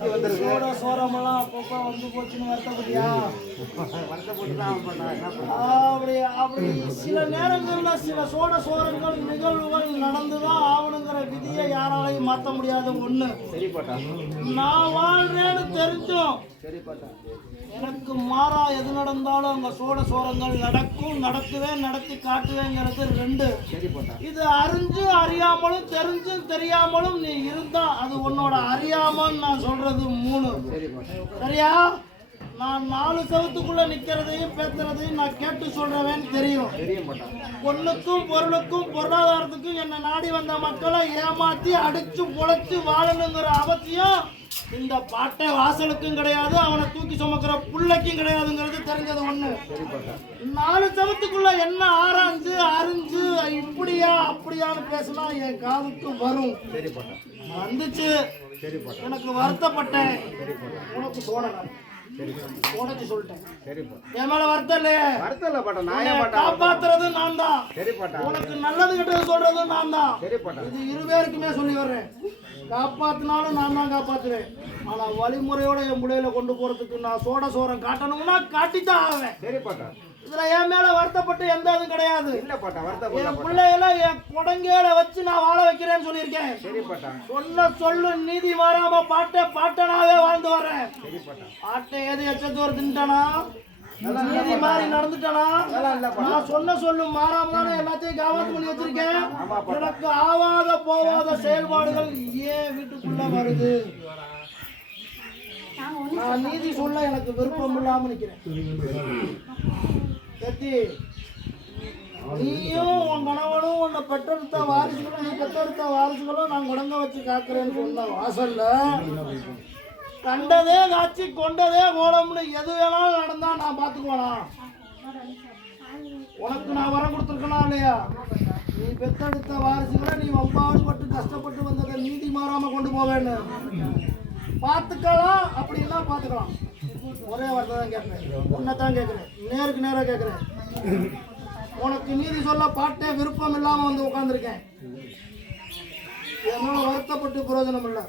சோரமெல்லாம் அப்பப்போ வந்து போச்சுன்னு வருத்தப்பட்டியா? அப்படி சில நேரங்கள்ல சில சோரங்கள் நிகழ்வுகள் நடந்துதான் ஆகணுங்கிற விதியை யாராலையும் மாற்ற முடியாத ஒண்ணு. நான் வாழ்றேன்னு தெரிஞ்சும் எனக்கு மாறா எது நடந்தாலும் அங்க சோரங்கள் நடக்கும், நடத்துவேன், நடத்தி காட்டுவேங்கிறது 2. இது அறிஞ்சு அறியாமலும் தெரிஞ்சும் தெரியாமலும் நீ இருந்தா அது உன்னோட அறியாமல் நான் சொல்றது 3. சரியா? நான் 4 செவத்துக்குள்ள நிக்கிறதையும் பேசுறதையும் நான் கேட்டு சொல்றவேன்னு தெரியும். பொண்ணுக்கும் பொருளுக்கும் பொருளாதாரத்துக்கும் என்னை நாடி வந்த மக்களை ஏமாத்தி அடிச்சு பொழைச்சு வாழணுங்கிற அவசியம் இந்த பாட்டை வாசலுக்கும் கிடையாது, அவனை தூக்கி சுமக்கிற புள்ளைக்கும் கிடையாதுங்கிறது தெரிஞ்சது ஒண்ணு. 4 செவத்துக்குள்ள என்ன ஆராய்ஞ்சு அறிஞ்சு இப்படியா அப்படியான்னு பேசினா என் காதுக்கு வரும். வந்துச்சு, எனக்கு வருத்தப்பட்டேன், உனக்கு தோணலாம், உனக்கு சொல்லிட்டேன். என் மேல வருத்தம் இல்லையே, காப்பாத்துறது நான் தான், உனக்கு நல்லது கிட்டது சொல்றது நான் தான். இது 2 பேருக்குமே சொல்லி வர்றேன். காப்பாத்தினாலும் நான் தான் காப்பாத்துவேன். ஆனா வழிமுறையோட என் பிள்ளையில கொண்டு போறதுக்கு நான் சோரம் காட்டணும்னா காட்டித்தான் ஆவேன். இதுல என் மேல வருத்தப்பட்டு எந்த இதுவும் கிடையாது. என் பிள்ளைகளை என் குடங்கையில வச்சு நான் வாழ வைக்கிறேன்னு சொல்லியிருக்கேன். சொல்லு நீதி மாறாம பாட்டனாவே வாழ்ந்து வர்றேன். பாட்டை எது எச்சத்தோர் தின்ட்டானா, நீதி மாறி நடந்துட்டானா, நான் சொல்லு மாறாம தானே எல்லாத்தையும் காவாத்து பண்ணி வச்சிருக்கேன். எனக்கு ஆவாத போவாத செயல்பாடுகள் ஏன் வீட்டுக்குள்ள வருது? நான் நீதி சொல்ல எனக்கு விருப்பம் இல்லாம நிக்கிறேன். நீயும் உன் கணவனும் உன்னை பெற்றெடுத்த வாரிசுகளும் நீ பெற்றெடுத்த வாரிசுகளும் நான் குடங்க வச்சு காக்குறேன்னு சொன்ன வாசல்ல கண்டதே காட்சி கொண்டதே கோலம்னு எது வேணாலும் நடந்தா நான் பார்த்துக்குவேனா? உனக்கு நான் வரம் கொடுத்துருக்கனா இல்லையா? நீ பெத்தெடுத்த வாரிசுகளை நீ வம்பாடுபட்டு கஷ்டப்பட்டு வந்ததை நீதி மாறாம கொண்டு போவேன்னு பார்த்துக்கலாம். அப்படின்னா பார்த்துக்கலாம். ஒரே வார்த்தை தான் கேட்குறேன், உன்னைத்தான் கேட்குறேன், நேருக்கு நேராக கேட்குறேன். உனக்கு நீதி சொல்ல பாட்டே விருப்பம் இல்லாமல் வந்து உட்காந்துருக்கேன். என்னோட வருத்தப்பட்டு பிரயோஜனம் இல்லை.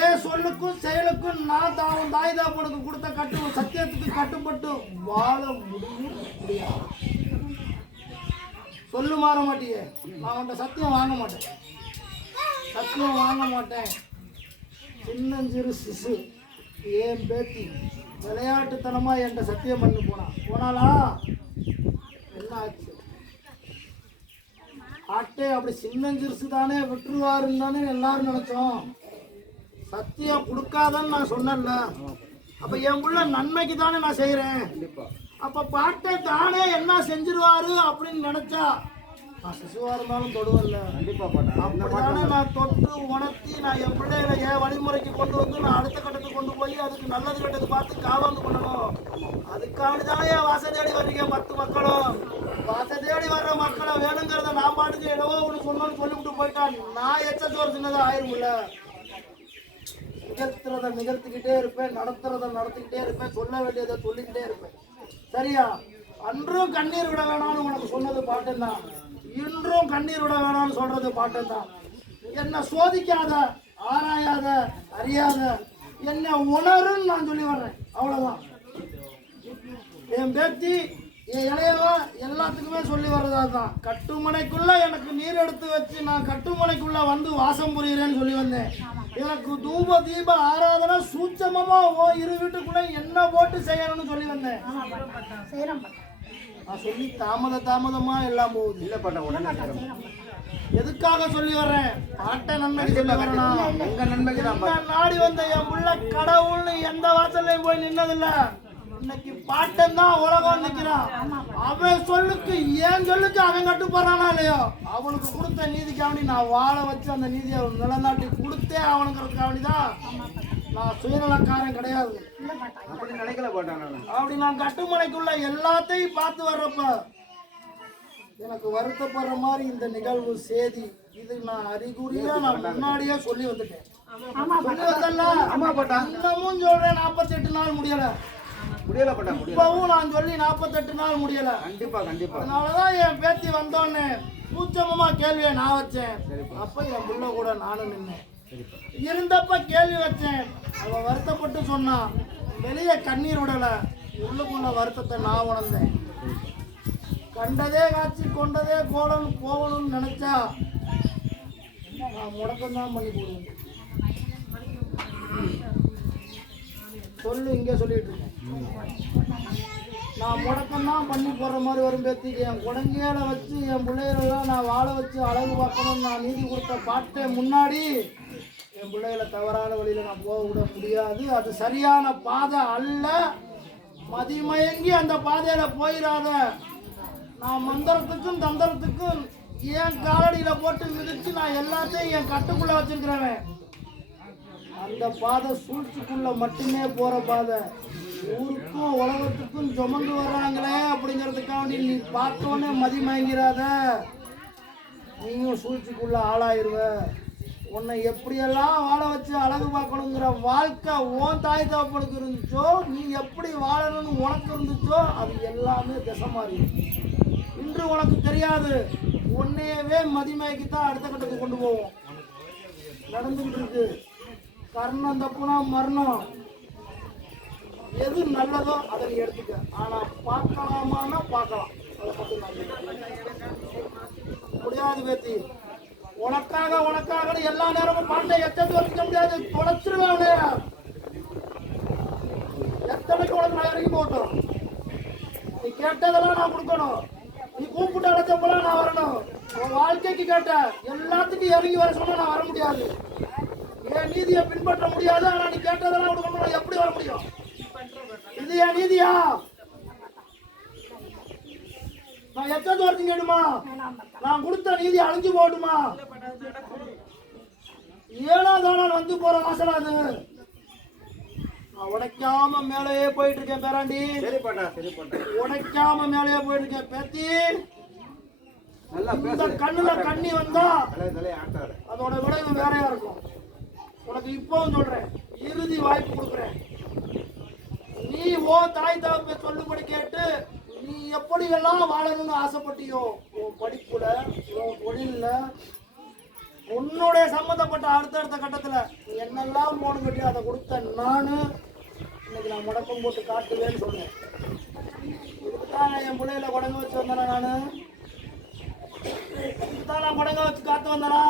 ஏன் சொல்லுக்கும் செயலுக்கும் நான் தாவும் தாய் தாப்பனுக்கு கொடுத்த சத்தியத்துக்கு கட்டுப்பட்டு வாழ முடியாது. சொல்லு மாற மாட்டியே, நான் அந்த சத்தியம் வாங்க மாட்டேன். சின்னஞ்சிறு சிசு ஏன் பேத்தி விளையாட்டுத்தனமா என்கிட்ட சத்தியம் பண்ணி போனாலா? என்ன ஆச்சு? ஆட்டே அப்படி சின்னஞ்சிறுசு தானே விட்டுருவாருன்னு தானே எல்லாரும் நினைச்சோம். சத்தியம் கொடுக்காதன்னு நான் சொன்னேன்ல. அப்ப என் புள்ள நன்மைக்கு தானே நான் செய்யறேன். அப்ப பாட்டை தானே என்ன செஞ்சிருவாரு அப்படின்னு நினைச்சா நான் சிசுவா இருந்தாலும் தொடுவல்ல. அப்படித்தானே நான் தொட்டு உணர்த்தி நான் என் பிள்ளைகளை என் வழிமுறைக்கு கொண்டு வந்து நான் அடுத்த கட்டத்துக்கு கொண்டு போய் அதுக்கு நல்லது கெட்டது பார்த்து காவாந்து பண்ணணும். அதுக்காண்டி தானே என் வாசல் தேடி வர்றீங்க. 10 மக்களும் வாசல் தேடி வர்ற மக்களை வேணுங்கிறத நான் பாட்டுக்கு என்னவோ ஒன்று சொன்னோன்னு சொல்லிவிட்டு போயிட்டான். நான் எச்சத்தோர் சின்னதாக ஆயிரும்ல. நிகழ்த்துறதை நிகழ்த்திக்கிட்டே இருப்பேன், நடத்திக்கிட்டே இருப்பேன், சொல்ல வேண்டியதை சொல்லிக்கிட்டே இருப்பேன். சரியா? அன்றும் கண்ணீர் விட வேணாம்னு உனக்கு சொன்னது பாட்டுதான், இன்றும் கண்ணீர் விட வேணாம்னு சொல்றது பாட்டுதான். என்னை சோதிக்காத, ஆராயாத, அறியாத, என்னை உணருன்னு நான் சொல்லி வர்றேன். அவ்வளவுதான். என் பேத்தி என் இளையவா எல்லாத்துக்குமே சொல்லி வர்றதான். கட்டுமனைக்குள்ள எனக்கு நீர் எடுத்து வச்சு நான் கட்டுமனைக்குள்ள வந்து வாசம் புரிகிறேன்னு சொல்லி வந்தேன். எனக்கு தூப தீப ஆராதனை சூட்சமமா 2 வீட்டுக்குள்ள என்ன போட்டு செய்யணும்னு சொல்லி வந்தேன். நான் சொல்லி தாமதமா எல்லாம் போகுது. எதுக்காக சொல்லி வர்றேன்? பாட்டை நன்மைக்கு சொல்லி வரணும். நாடி வந்த என் புள்ள கடவுள்னு எந்த வாசல்லையும் போய் நின்னதில்ல. இன்னைக்கு பாட்டன் தான் உலகம் நிற்கிறான். அவன் சொல்லுக்கு ஏன் சொல்லுக்கு அவன் கட்டுப்படுறானா இல்லையோ, அவனுக்கு கொடுத்த நீதிக்காண்டி நான் வாழ வச்சு அந்த நீதியை நிலநாட்டி கொடுத்தே அவனுங்கிறதுக்காண்டி தான். நான் சுயநலக்காரன் கிடையாது. அப்படி நான் கட்டுமனைக்குள்ள எல்லாத்தையும் பார்த்து வர்றப்ப எனக்கு வருத்தப்படுற மாதிரி இந்த நிகழ்வு செய்தி இது நான் அறிகுறியா நான் முன்னாடியே சொல்லி வந்துட்டேன். இன்னமும் சொல்றேன் 48 நாள் முடியல. இப்பவும் நான் சொல்லி 48 நாள் முடியல. அதனாலதான் என் பேத்தி வந்தோடனே சூட்சமமா கேள்வியை நான் வச்சேன். அப்ப என் புள்ள கூட நானும் நின்னேன். இருந்தப்ப கேள்வி வச்சேன். அவன் வருத்தப்பட்டு சொன்னான். வெளியே கண்ணீர் விடல, உள்ளுக்குள்ள வருத்தத்தை நான் உணர்ந்தேன். கண்டதே காட்சி கொண்டதே கோலம் போகணும்னு நினைச்சா நான் முடக்கம்தான் பண்ணி போடுவேன். சொல்லு, இங்கே சொல்லிட்டு இருக்கேன். நான் முடக்கம்தான் பண்ணி போடுற மாதிரி வரும் பேத்திக்கு. என் குடங்கையில வச்சு என் பிள்ளைகளெல்லாம் நான் வாழ வச்சு அழகு பார்க்கணும்னு நான் நீதி கொடுத்த பாட்டே முன்னாடி என் பிள்ளைகளை தவறான வழியில் நான் போக விட முடியாது. அது சரியான பாதை அல்ல. மதிமயங்கி அந்த பாதையில் போயிடாத. நான் மந்திரத்துக்கும் தந்திரத்துக்கும் என் காலடியில் போட்டு மிதிச்சு நான் எல்லாத்தையும் என் கட்டுக்குள்ளே வச்சிருக்கிறவன். அந்த பாதை சூழ்ச்சிக்குள்ள மட்டுமே போகிற பாதை. ஊருக்கும் உலகத்துக்கும் சுமந்து வர்றாங்களே அப்படிங்கிறதுக்காண்டி நீ பார்த்தோன்னே மதிமயங்கிறாத. நீயும் சூழ்ச்சிக்குள்ள ஆளாயிருவ. உன்னை எப்படியெல்லாம் வாழ வச்சு அழகு பார்க்கணுங்கிற வாழ்க்கை உன் தாய் தகப்பனுக்கு இருந்துச்சோ, நீ எப்படி வாழணும்னு உனக்கு இருந்துச்சோ, அது எல்லாமே திசை மாறி இன்று உனக்கு தெரியாது. உன்னையவே மதிமயக்கித்தான் அடுத்த கட்டத்துக்கு கொண்டு போவோம். நடந்துகிட்டு இருக்கு. கர்ணம் தப்புனா மரணம். எது நல்லதோ அதை நீ எடுத்துக்க. ஆனா பார்க்கலாமான்னா பார்க்கலாம். அதை மட்டும் முடியாது பேத்தி. உனக்காக எல்லா நேரமும் பாண்டை எச்சத்து வச்சுக்க முடியாது. தொலைச்சிருவேன். எத்தனைக்கு உனக்கு நான் இறங்கி போட்டோம். நீ கேட்டதெல்லாம் நான் கொடுக்கணும். நீ கூப்பிட்டு அழைச்சப்பெல்லாம் நான் வரணும். உன் வாழ்க்கைக்கு கேட்ட எல்லாத்துக்கும் இறங்கி வர சொன்னா நான் வர முடியாது. என் நீதியை பின்பற்ற முடியாது. ஆனா நீ கேட்டதெல்லாம் கொடுக்கணும். எப்படி வர முடியும்? இது என் நீதியா? நான் எச்சத்து வரத்துக்கு வேணுமா? நான் கொடுத்த நீதி அழிஞ்சு போட்டுமா? ஏழாம் வந்து போற வாசல் அது. நான் உடைக்காம மேலேயே போயிட்டு இருக்கேன் பேராண்டி. உடைக்காம மேலேயே போயிட்டு இருக்கேன் பேத்தி. இந்த கண்ணுல கண்ணி வந்தா அதோட விளைவு வேறையா இருக்கும். உனக்கு இப்பவும் சொல்றேன், இறுதி வாய்ப்பு கொடுக்குறேன். நீ ஓ தாய் தகப்பை சொல்லுபடி கேட்டு நீ எப்படி எல்லாம் வாழணும்னு ஆசைப்பட்டியோ, உன் படிப்புல, உன் தொழில, உன்னுடைய சம்பந்தப்பட்ட அடுத்தடுத்த கட்டத்துல நீ என்னெல்லாம் போன கட்டி அதை கொடுத்த நானு இன்னைக்கு நான் முடக்கம் போட்டு காட்டுவேன்னு சொன்னேன். இதுக்குதான் என் பிள்ளையில குடங்க வச்சு வந்தேனா? நானு இதுக்குதான் நான் குடங்க வச்சு காத்து வந்தேனா?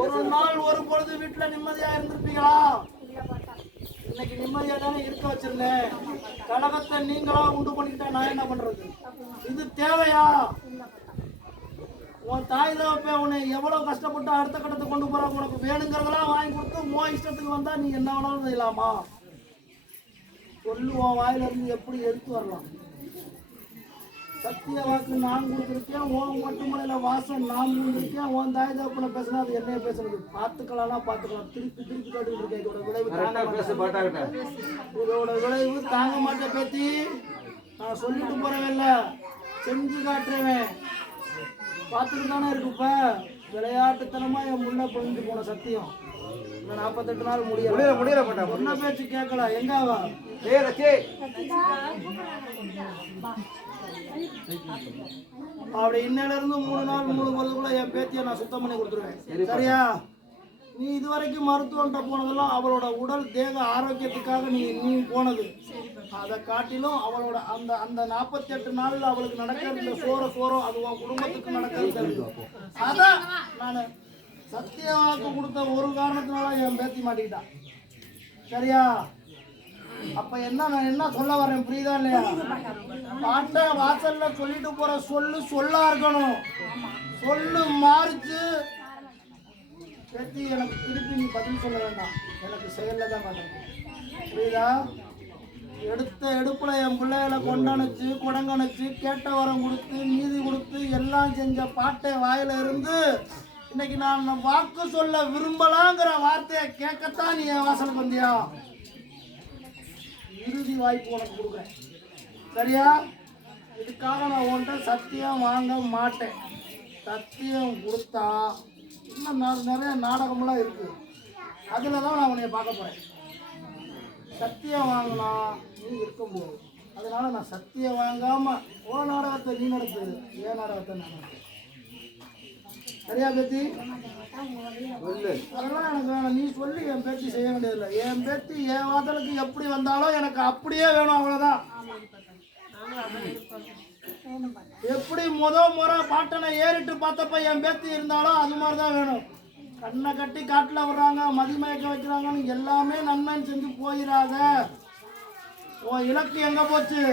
ஒரு நாள் ஒரு பொழுது வீட்டுல நிம்மதியா இருந்திருப்பீங்களா? இன்னைக்கு நிம்மதியா தானே இருக்க வச்சிருந்தேன். கலகத்தை நீங்களா உண்டு பண்ணிக்கிட்டா நான் என்ன பண்றது? இது தேவையா? உன் தாய் தகப்ப உன்னை எவ்வளவு கஷ்டப்பட்டு அடுத்த கட்டத்தை கொண்டு போறாங்க. உனக்கு வேணுங்கிறதெல்லாம் வாங்கி கொடுத்து உன் இஷ்டத்துக்கு வந்தா நீ என்ன வேணாலும் செய்யலாமா? சொல்லு, உன் வாயில இருந்து எப்படி எடுத்து வரலாம்? சத்திய வாக்கு நான் கொடுத்துருக்கேன். உன் மட்டுமலையில வாசம் நான் கொடுத்துருக்கேன். உன் தாய் தகப்பனை பேசினா அது என்னைய பேசுறது. பார்த்துக்கலாம். திருப்பி கேட்டுக்கிட்டு இருக்கேன். இதோட விளைவு தாங்க மாட்டேன் பேத்தி. நான் சொல்லிட்டு போறேன்ல, செஞ்சு காட்டுறேன். பார்த்துட்டு தானே இருக்குப்ப. விளையாட்டுத்தனமா என் முன்ன பொழிஞ்சு போன சத்தியம் 48 நாள் முடியல. ஒன்ன பேச்சு கேட்கல. எங்காவா அப்படி இன்னையில இருந்து 3 நாள் 3 பொழுதுக்குள்ள என் பேத்தியை நான் சுத்தம் பண்ணி கொடுத்துருவேன். சரியா? நீ இதுவரைக்கும் மருத்துவன்ட்ட போனதெல்லாம் அவளோட உடல் தேக ஆரோக்கியத்துக்காக நீ போனது. அதை காட்டிலும் அவளோட அந்த 48 நாள்ல அவளுக்கு நடக்கிறது சோரோ அது உன் குடும்பத்துக்கு நடக்கிறது. அதான் நான் சத்தியவாக்கு கொடுத்த ஒரு காரணத்தினால என் பேத்தி மாட்டிக்கிட்டான். சரியா? அப்ப நான் என்ன சொல்ல வரேன் புரியுதா இல்லையா? பாட்டை வாசல்ல சொல்லிட்டு போற சொல்லா இருக்கணும். சொல்லு மாறிச்சு பேத்தி எனக்கு திருப்பி நீ பதில் சொல்ல வேண்டாம். எனக்கு செயல்ல தான் காட்டணும். புரியுதா? எடுத்த எடுப்புல என் பிள்ளைகளை கொண்டணைச்சு குடங்கணைச்சு கேட்ட வரம் கொடுத்து நீதி கொடுத்து எல்லாம் செஞ்ச பாட்டை வாயில இருந்து இன்னைக்கு நான் வாக்கு சொல்ல விரும்பலாங்கிற வார்த்தையை கேட்கத்தான் நீ என் வாசலுக்கு வந்தியா? இறுதி வாய்ப்பு உனக்கு கொடுக்குறேன். சரியா? இதுக்காக நான் உன்கிட்ட சத்தியம் வாங்க மாட்டேன். சத்தியம் கொடுத்தா இன்னும் நிறைய நாடகமெல்லாம் இருக்கு. அதில் தான் நான் உன்னைய பார்க்க போகிறேன். சத்தியம் வாங்கினா நீ இருக்க முடியாது. அதனால நான் சத்தியம் வாங்காமல் ஓ நாடகத்தை நீ நடத்துது, ஏன் நாடகத்தை நான் நடத்துறேன். சரியா பேத்தி? அதெல்லாம் எனக்கு வேணும். நீ சொல்லி என் பேத்தி செய்ய வேண்டியதில்லை. என் பேத்தி என் வாசலுக்கு எப்படி வந்தாலும் எனக்கு அப்படியே வேணும், அவ்வளோதான். எப்படி முறை பாட்டனை ஏறிட்டு பார்த்தப்ப என் பேத்தி இருந்தாலும் அது மாதிரி தான் வேணும். கண்ணை கட்டி காட்டில் விடுறாங்க, மதிமயக்க வைக்கிறாங்கன்னு எல்லாமே நன்மைன்னு செஞ்சு போயிடாத. உன் இலக்கு எங்கே போச்சு?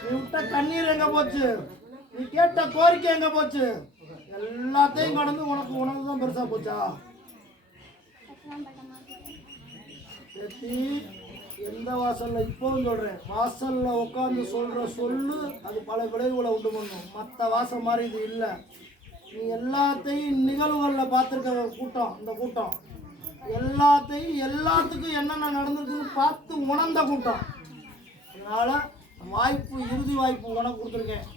நீ விட்ட கண்ணீர் எங்கே போச்சு? நீ கேட்ட கோரிக்கை எங்கே போச்சு? எல்லாத்தையும் கடந்து உனக்கு தான் பெருசாக போச்சா? பேத்தி, எந்த வாசலில் இப்போவும் சொல்கிறேன், வாசலில் உட்காந்து சொல்கிற சொல்லு அது பல விளைவுகளை உண்டு பண்ணும். மற்ற வாசல் மாதிரி இது இல்லை. நீ எல்லாத்தையும் நிகழ்வுகளில் பார்த்துருக்க கூட்டம், இந்த கூட்டம் எல்லாத்துக்கும் என்னென்ன நடந்திருக்குன்னு பார்த்து உணர்ந்த கூட்டம். அதனால் வாய்ப்பு, இறுதி வாய்ப்பு உனக்கு கொடுத்துருக்கேன்.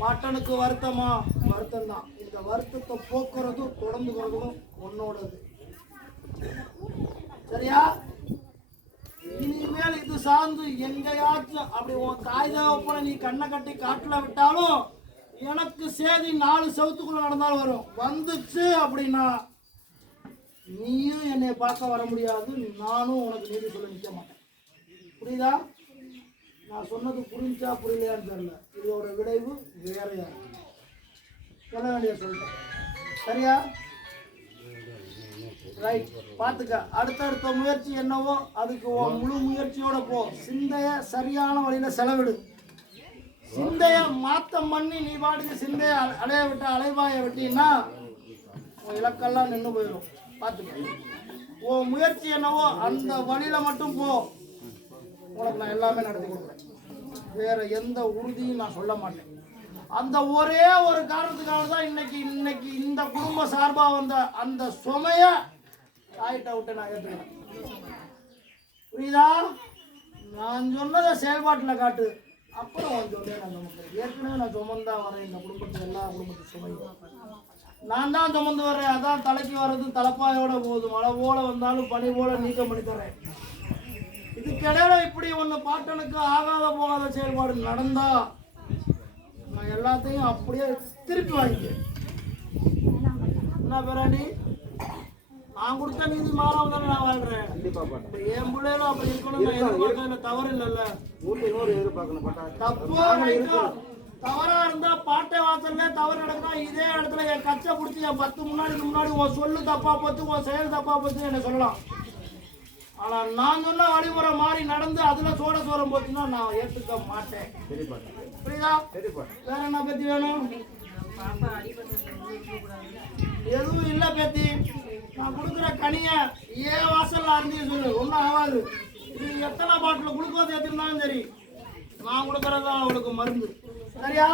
பாட்டனுக்கு வருத்தமா? வருத்தம் தான். இந்த வருத்தத்தை போக்குறதும் தொடர்ந்துக்கிறதும் உன்னோடது. சரியா? இனிமேல் இது சார்ந்து எங்கேயாச்சும் அப்படி உன் தாய் தகப்பனை நீ கண்ணை கட்டி காட்டில் விட்டாலும் எனக்கு சேதி 4 செவத்துக்குள்ள நடந்தாலும் வரும். வந்துச்சு அப்படின்னா நீயும் என்னை பார்க்க வர முடியாது, நானும் உனக்கு நீதி சொல்ல நிற்க மாட்டேன். புரியுதா? நான் சொன்னது புரிஞ்சா புரியலையான்னு தெரியல. இதோட விளைவு வேறையா சொல்ல வேண்டிய சொல்லிட்டேன். சரியா? ரைட், பார்த்துக்க. அடுத்தடுத்த முயற்சி என்னவோ அதுக்கு முழு முயற்சியோட போ. சிந்தைய சரியான வழியில் செலவிடு. சிந்தையை மாற்றம் பண்ணி நீ பாட்டுக்கு சிந்தையை அலைய விட்ட அலைவாயை விட்டீங்கன்னா உன் இலக்கெல்லாம் நின்று போயிடும். பார்த்துக்க. உன் முயற்சி என்னவோ அந்த வழியில் மட்டும் போ. உனக்கு நான் எல்லாமே நடத்தி கொடுக்குறேன். வேற எந்த உறுதியும் நான் சொல்ல மாட்டேன். அந்த ஒரே ஒரு காரணத்துக்காக தான் இன்னைக்கு இந்த குடும்ப சார்பாக வந்த அந்த சுமைய தாயிட்ட விட்டு நான் ஏற்றுக்கிறேன். புரியுதா? நான் சொன்னதை செயல்பாட்டில் காட்டு. அப்புறம் சொல்றேன். நான் நமக்கு ஏற்கனவே நான் சுமந்தா வரேன். இந்த குடும்பத்துக்கு எல்லா குடும்பத்துக்கு சுமையும் நான் தான் சுமந்து வர்றேன். அதான் தலைக்கு வர்றது தலைப்பாயோட போகுது. மழை போல வந்தாலும் பனி போல நீக்கம் பண்ணி தர்றேன். இதுக்கிடையில இப்படி ஒன்று பாட்டனுக்கு ஆகாத போகாத செயல்பாடு நடந்தா நான் எல்லாத்தையும் அப்படியே திருப்பி வாங்கிக்கிறேன். என்ன பேராண்டி? நான் கொடுத்த நீதி மாறாம தானே நான் வாழ்றேன். என் பிள்ளைகளும் அப்படி இருக்கணும். எதிர்பார்க்கறதுல தவறு இல்லைல்ல. தப்போ தவறா இருந்தா பாட்டை வாசல்ல தவறு நடக்குதா இதே இடத்துல என் கச்சை பிடிச்சி என் 10 முன்னாடி உன் சொல்லு தப்பா போச்சு, உன் செயல் தப்பா போச்சு என்ன சொல்லலாம். ஆனா நான் சொன்ன வழிமுறை மாறி நடந்து அதுல சோரம் போச்சுன்னா நான் ஏற்றுக்க மாட்டேன். புரியுதா? வேற என்ன பேத்தி வேணும்? எதுவும் இல்லை பேத்தி. நான் கொடுக்குற கனியை ஏன் வாசல்ல அருந்தி சொல்லு, ஒன்றும் ஆகாது. இது எத்தனை பாட்டில் குளுக்கோஸ் ஏற்றிருந்தாலும் சரி, நான் கொடுக்குறது அவளுக்கு மருந்து. சரியா?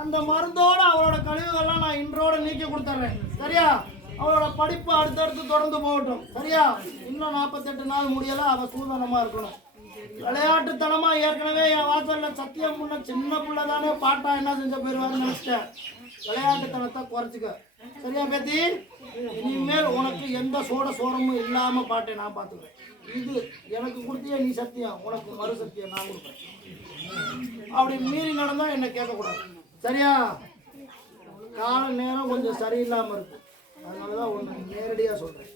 அந்த மருந்தோட அவளோட கழிவுகள்லாம் நான் இன்றோட நீக்கி கொடுத்துட்றேன். சரியா? அவளோட படிப்பு அடுத்தடுத்து தொடர்ந்து போகட்டும். சரியா? இன்னும் 48 நாள் முடியலை. அவள் சூதனமாக இருக்கணும். விளையாட்டுத்தனமா ஏற்கனவே என் வாசல்ல சத்தியம் பண்ண சின்ன பிள்ளை தானே பாட்டா என்ன செஞ்ச போயிருவாருன்னு நினைச்சிட்டேன். விளையாட்டுத்தனத்தை குறைச்சிக்க. சரியா பேத்தி? இனிமேல் உனக்கு எந்த சோரமும் இல்லாம பாட்டை நான் பார்த்துக்கிறேன். இது எனக்கு கொடுத்திய நீ சத்தியம், உனக்கு மறு சத்தியம் நான் கொடுப்பேன். அப்படி மீறி நடந்தா என்ன கேட்கக்கூடாது. சரியா? கால நேரம் கொஞ்சம் சரியில்லாம இருக்கு. அதனாலதான் உனக்கு நேரடியா சொல்றேன்.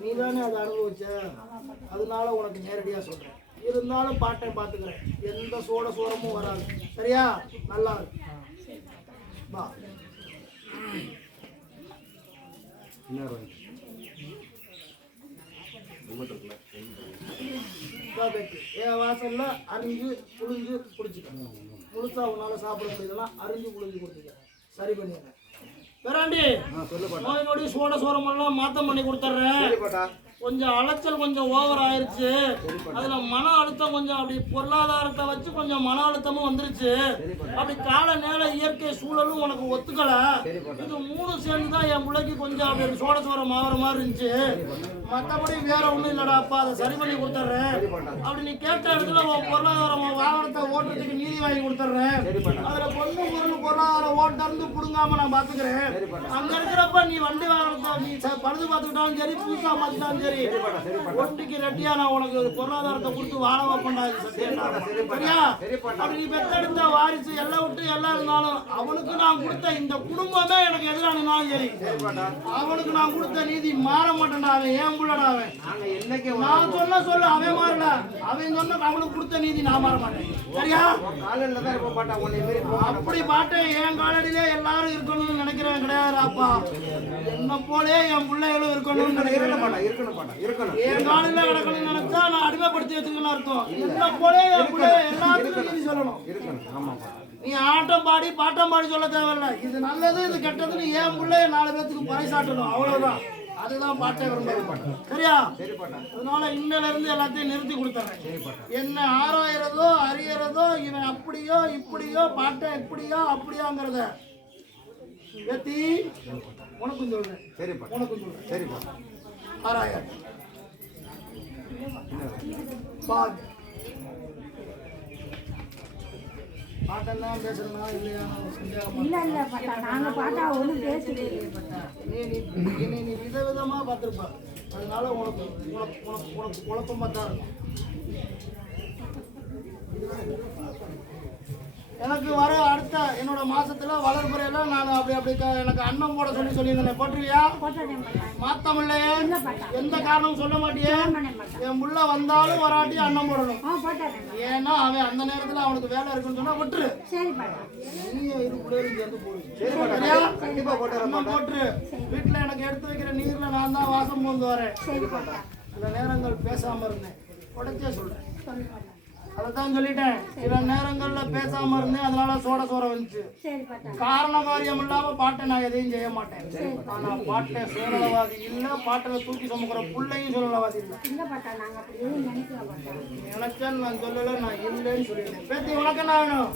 நீ தானே அதை அனுபவிச்ச, அதனால உனக்கு நேரடியா சொல்றேன். இருந்தாலும் பாட்டை பார்த்துக்கிறேன். எந்த சோரமும் வராது. சரியா? நல்லா இருக்கு. வா. என் வாசல்ல அரிஞ்சு புளிஞ்சு குடிச்சுக்க. முழுசா உன்னால சாப்பிட முடியலாம். அரிஞ்சு புளிஞ்சு கொடுத்துக்க. சரி பண்ணிடுறேன். பேராண்டி, நோய் நொடி சோரமெல்லாம் மாத்தம் பண்ணி கொடுத்துட்றேன். கொஞ்சம் அலைச்சல் கொஞ்சம் ஓவர் ஆயிருச்சு. அதுல மன அழுத்தம் கொஞ்சம் அப்படி பொருளாதாரத்தை வச்சு கொஞ்சம் மன அழுத்தமும் வந்துருச்சு. அப்படி கால நேர இயற்கை சூழலும் உனக்கு ஒத்துக்கல. இது 3 சேர்ந்துதான் என் பிள்ளைக்கு கொஞ்சம் அப்படி சோரம் ஆகிற மாதிரி இருந்துச்சு. மற்றபடி வேற ஒன்றும் இல்லடா அப்பா, அதை சரி பண்ணி கொடுத்துட்றேன். அப்படி நீ கேட்ட இடத்துல உன் பொருளாதாரம் வாகனத்தை ஓட்டுறதுக்கு நீதி வாங்கி கொடுத்துட்றேன். அதுல பொண்ணு பொருளாதாரம் ஓட்டருந்து புடுங்காம நான் பாத்துக்கிறேன். அங்க இருக்கிறப்ப நீ வண்டி வாகனத்தை நீ பழுது பார்த்துக்கிட்டாலும் சரி புதுசா மாத்திட்டாலும் சரி ஒட்டிக்கு ரெட்டியா நான் உனக்கு பொருளாதாரத்தை கொடுத்து வாழ வைப்பேன்டாது சரியா? அப்படி நீ பெத்தெடுத்த வாரிசு எல்லாம் விட்டு எல்லாம் இருந்தாலும் அவனுக்கு நான் கொடுத்த இந்த குடும்பமே எனக்கு எதிரானாலும் சரி அவனுக்கு நான் கொடுத்த நீதி மாற மாட்டேன்டா. அவன் ஏன் புள்ளடா அவன் நான் சொல்ல அவன் மாறல அவன் சொன்ன அவனுக்கு கொடுத்த நீதி நான் மாற மாட்டேன் சரியா? அப்படி பாட்டேன் என் காலடியிலே எல்லாரும் இருக்கணும்னு நினைக்கிறேன் கிடையாது அப்பா. என்ன போலே என் பிள்ளைகளும் இருக்கணும்னு நினைக்கிறேன். என் காலில கிடக்கணும்னு நினைச்சா நான் அடிமைப்படுத்தி வச்சுக்கணும் அர்த்தம். என்ன போலே என் பிள்ளை எல்லாத்துக்கும் நீதி சொல்லணும். நீ ஆட்டம் பாடி பாட்டம் பாடி சொல்ல தேவையில்ல. இது நல்லது இது கெட்டதுன்னு என் பிள்ளைய 4 பேத்துக்கு பறைசாட்டணும் அவ்வளவுதான். அதுதான் பாட்டை விரும்புறேன் சரியா? அதனால இன்னல இருந்து எல்லாத்தையும் நிறுத்தி கொடுத்துறேன். என்ன ஆராயிறதோ அறியறதோ இவன் அப்படியோ இப்படியோ பாட்டை இப்படியோ அப்படியோங்கிறத ஏத்தி உனக்கும் சொல்றேன் உனக்கும் சொல்றேன் சரிப்பா. ஆராய பாட்டு பாட்டெல்லாம் பேசுறா இல்லையா? நீ விதவிதமா பார்த்துருப்ப அதனால உனக்கு உனக்கு உனக்கு உனக்கு குழப்பமா தான் இருக்கும். எனக்கு வர அடுத்த என்னோட மாசத்துல வளர்ப்புறையில நான் அப்படி எனக்கு அன்னம் போட சொல்லியிருந்தேன். போட்டுருவியா? மாத்தமில்லையே எந்த காரணமும் சொல்ல மாட்டியே. என் புள்ள வந்தாலும் வராட்டி அன்னம் போடணும். ஏன்னா அவன் அந்த நேரத்துல அவனுக்கு வேலை இருக்குன்னு சொன்னா விட்டுரு. நீ இரு பிள்ளைகளுக்கு சேர்ந்து போடு அன்னம் போட்டுரு. வீட்டுல எனக்கு எடுத்து வைக்கிற நீர்ல நான் தான் வாசம் போந்து வரேன். சில நேரங்கள் பேசாம இருந்தேன் உடச்சே சொல்றேன். அதான் சொல்லிட்டேன். சில நேரங்கள்ல பேசாம இருந்தேன் அதனால சோட வந்துச்சு. காரண காரியம் இல்லாம பாட்டை நான் எதையும் செய்ய மாட்டேன். ஆனா பாட்டை சுயநலவாதி இல்ல, பாட்டில தூக்கி சுமக்கிற பிள்ளையும் சுயநலவாதி இல்ல. நினைச்சேன்னு நான் சொல்லல, நான் இல்லைன்னு சொல்லிட்டேன். பேத்தி உனக்கு என்ன வேணும்?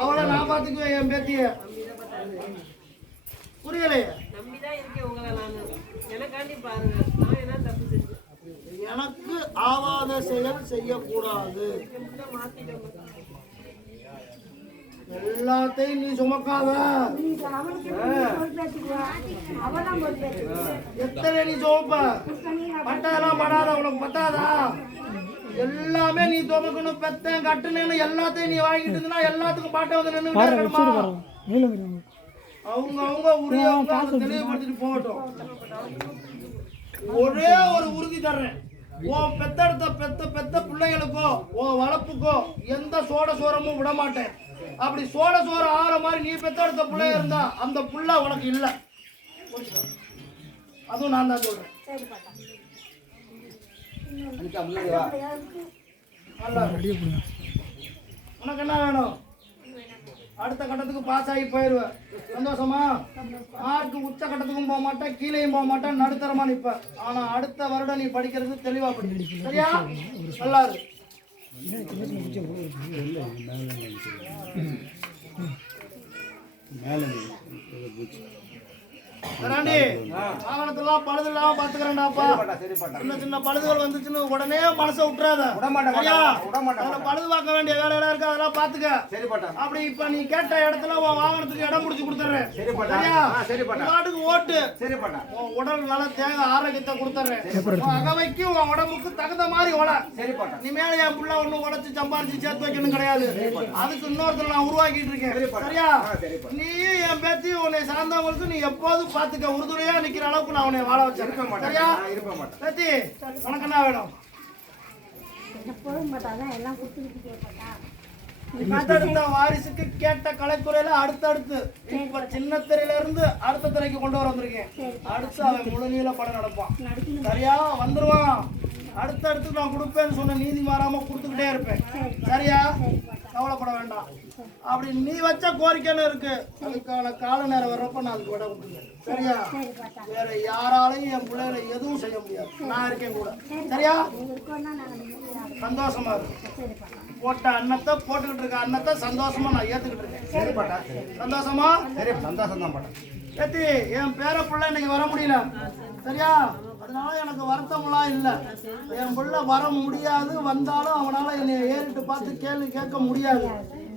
அவளை நான் பாத்துக்குவேன் என் பேத்திய. புரியலையே? எனக்கு ஆவாத செயல் செய்யக்கூடாது. எல்லாத்தையும் நீ சுமக்காத. எத்தனை நீ சுமப்ப? பட்டதெல்லாம் படாத உனக்கு பத்தாதா? எல்லாமே நீ துவக்கணும். பெத்தேன் கட்டுனேன்னு எல்லாத்தையும் நீ வாங்கிட்டு இருந்தா எல்லாத்துக்கும் பாட்டை வந்து நின்று அவங்க உரியவங்க தெளிவுபடுத்திட்டு போகட்டும். ஒரே ஒரு உறுதி தர்றேன். உன் பெத்த பிள்ளைகளுக்கோ உன் வளர்ப்புக்கோ எந்த சோரமும் விட மாட்டேன். அப்படி சோற ஆற மாதிரி நீ பெத்தெடுத்த பிள்ளை இருந்தா அந்த புள்ள உனக்கு இல்ல. அதுவும் நான் தான் சொல்றேன். உனக்கு என்ன வேணும்? அடுத்த கட்டத்துக்கு பாஸ் ஆகி போயிடுவேன். சந்தோஷமா? மார்க்கு உச்ச கட்டத்துக்கும் போக மாட்டேன், கீழேயும் போக மாட்டேன், நடுத்தரமா நிற்ப. ஆனா அடுத்த வருடம் நீ படிக்கிறது தெளிவா படி சரியா? நல்லா இருக்கு. வாகனத்தெல்லாம் பழுது இல்லாம பாத்துக்கிறேன்டாப்பா. சின்ன பழுதுகள் வந்துச்சுன்னு உடனே மனசை விட்டுறாத. பழுது பார்க்க வேண்டிய வேலையெல்லாம் இருக்கு, அதெல்லாம் பாத்துக்க. அப்படி இப்ப நீ கேட்ட இடத்துல உன் வாகனத்துக்கு இடம் முடிச்சு கொடுத்துறேன். நாட்டுக்கு ஓட்டு உடல் நல தேக ஆரோக்கியத்தை கொடுத்துறேன். அகவைக்கு உன் உடம்புக்கு தகுந்த மாதிரி உட. நீ மேல என் புள்ள ஒண்ணு உடச்சு சம்பாரிச்சு சேர்த்து வைக்கணும் கிடையாது. அதுக்கு இன்னொருத்தர் நான் உருவாக்கிட்டு இருக்கேன் சரியா? நீ என் பேத்தி உன்னை சார்ந்தவங்களுக்கு நீ எப்போதும் பாத்துக்க. உறுதுணையா நிக்கிற அளவுக்கு நான் உன்னை வாழ வச்சிருக்க மாட்டேன். பேத்தி உனக்கு என்ன வேணும்? அடுத்த வாரிசுக்கு கேட்ட கலைத்துறையில அடுத்தடுத்து இப்ப சின்ன திரையில இருந்து அடுத்த திரைக்கு கொண்டு வர வந்திருக்கேன். அடுத்து அவன் முழு நீள படம் நடப்பான் சரியா? வந்துருவான். அடுத்தடுத்து நான் கொடுப்பேன்னு சொன்ன நீதி மாறாம கொடுத்துக்கிட்டே இருப்பேன் சரியா? கவலைப்பட வேண்டாம். அப்படி நீ வச்ச கோரிக்கைன்னு இருக்கு, அதுக்கான கால நேரம் வர்றப்ப நான் அதுக்கு விட விட்டுருவேன் சரியா? வேற யாராலையும் என் பிள்ளைகளை எதுவும் செய்ய முடியாது. நான் இருக்கேன் கூட சரியா? சந்தோஷமா இருக்கு. போட்ட அன்னத்தை போட்டுக்கிட்டு இருக்க அன்னத்தை சந்தோஷமா நான் ஏத்துக்கிட்டு இருக்கேன். சந்தோஷமா? சந்தோஷம் தான் போட்டேன். ஏத்தி என் பேர பிள்ளை இன்னைக்கு வர முடியல சரியா? அதனால எனக்கு வருத்தம்லாம் இல்லை. என் பிள்ளை வர முடியாது, வந்தாலும் அவனால என்னை ஏறிட்டு பார்த்து கேள்வி கேட்க முடியாது.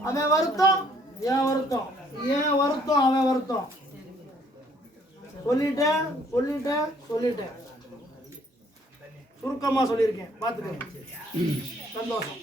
அவன் வருத்தம் என் வருத்தம். ஏன் வருத்தம் அவன் வருத்தம் சொல்லிட்டேன் சொல்லிட்டேன் சொல்லிட்டேன் சுருக்கமா சொல்லியிருக்கேன் பார்த்துக்க சந்தோஷம்